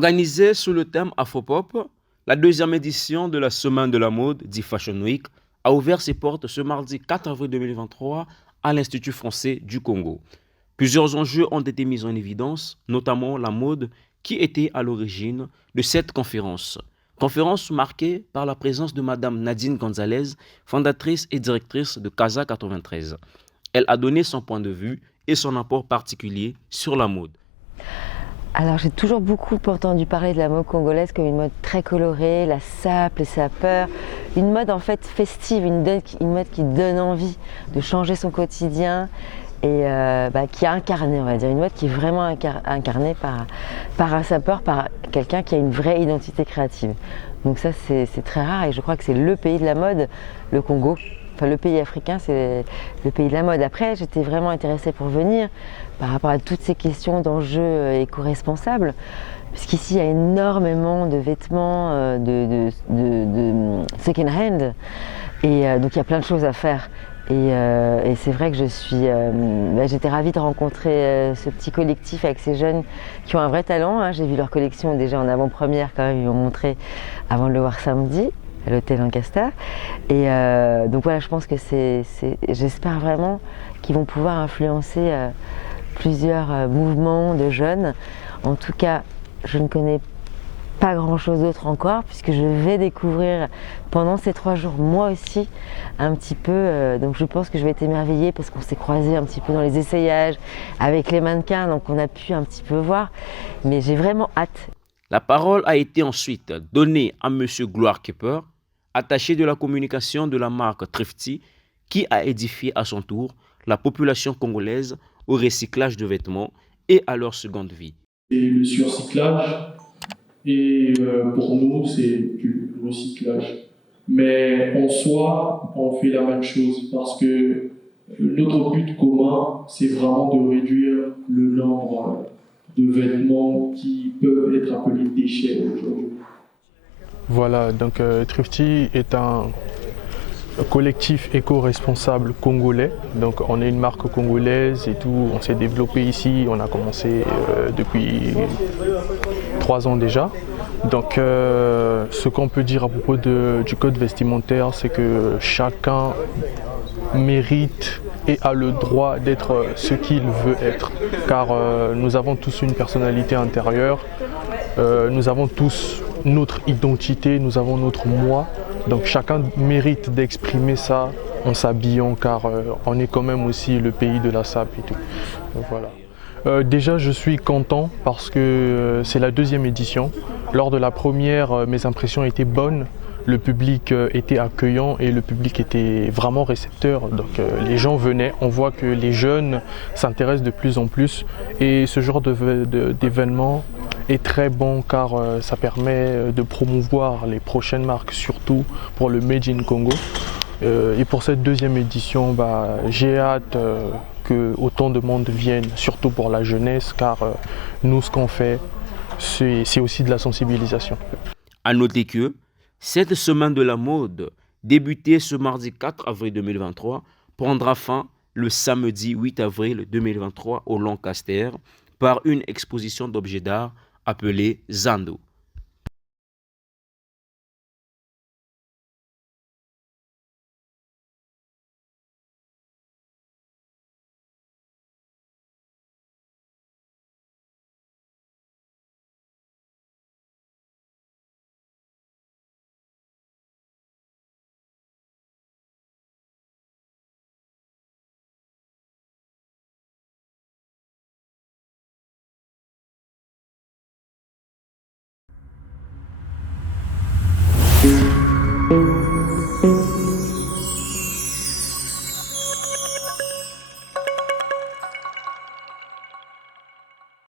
Organisée sous le thème Afropop, la deuxième édition de la Semaine de la mode, dit Fashion Week, a ouvert ses portes ce mardi 4 avril 2023 à l'Institut français du Congo. Plusieurs enjeux ont été mis en évidence, notamment la mode qui était à l'origine de cette conférence. Conférence marquée par la présence de Madame Nadine Gonzalez, fondatrice et directrice de Casa 93. Elle a donné son point de vue et son apport particulier sur la mode. Alors j'ai toujours beaucoup entendu parler de la mode congolaise comme une mode très colorée, la sape, les sapeurs, une mode en fait festive, une mode qui donne envie de changer son quotidien et qui est incarnée, on va dire, une mode qui est vraiment incarnée par un sapeur, par quelqu'un qui a une vraie identité créative. Donc ça c'est très rare et je crois que c'est le pays de la mode, le Congo. Enfin, le pays africain, c'est le pays de la mode. Après, j'étais vraiment intéressée pour venir par rapport à toutes ces questions d'enjeux éco-responsables, puisqu'ici, il y a énormément de vêtements de second-hand, et donc il y a plein de choses à faire. Et c'est vrai que j'étais ravie de rencontrer ce petit collectif avec ces jeunes qui ont un vrai talent. Hein. J'ai vu leur collection déjà en avant-première quand même, ils m'ont montré avant de le voir samedi à l'hôtel Lancaster. Et donc voilà, je pense que j'espère vraiment qu'ils vont pouvoir influencer plusieurs mouvements de jeunes. En tout cas, je ne connais pas grand-chose d'autre encore, puisque je vais découvrir pendant ces 3 jours, moi aussi, un petit peu. Donc je pense que je vais être émerveillée parce qu'on s'est croisés un petit peu dans les essayages avec les mannequins, donc on a pu un petit peu voir. Mais j'ai vraiment hâte. La parole a été ensuite donnée à M. Gloire Kepper, attaché de la communication de la marque Thrifty, qui a édifié à son tour la population congolaise au recyclage de vêtements et à leur seconde vie. Et le surcyclage, et pour nous, c'est du recyclage. Mais en soi, on fait la même chose parce que notre but commun, c'est vraiment de réduire le nombre de vêtements qui peuvent être appelés déchets aujourd'hui. Voilà, donc Thrifty est un collectif éco-responsable congolais. Donc on est une marque congolaise et tout, on s'est développé ici, on a commencé depuis 3 ans déjà. Donc ce qu'on peut dire à propos du code vestimentaire, c'est que chacun mérite et a le droit d'être ce qu'il veut être, car nous avons tous une personnalité intérieure, nous avons tous notre identité, nous avons notre moi, donc chacun mérite d'exprimer ça en s'habillant, car on est quand même aussi le pays de la sape et tout. Donc, voilà. Déjà je suis content parce que c'est la 2e édition. Lors de la première, mes impressions étaient bonnes. Le public était accueillant et le public était vraiment récepteur. Donc les gens venaient, on voit que les jeunes s'intéressent de plus en plus et ce genre d'événement est très bon car ça permet de promouvoir les prochaines marques, surtout pour le Made in Congo. Et pour cette 2e édition, j'ai hâte que autant de monde vienne, surtout pour la jeunesse, car nous ce qu'on fait, c'est aussi de la sensibilisation. À noter que cette semaine de la mode, débutée ce mardi 4 avril 2023, prendra fin le samedi 8 avril 2023 au Lancaster par une exposition d'objets d'art appelée Zando.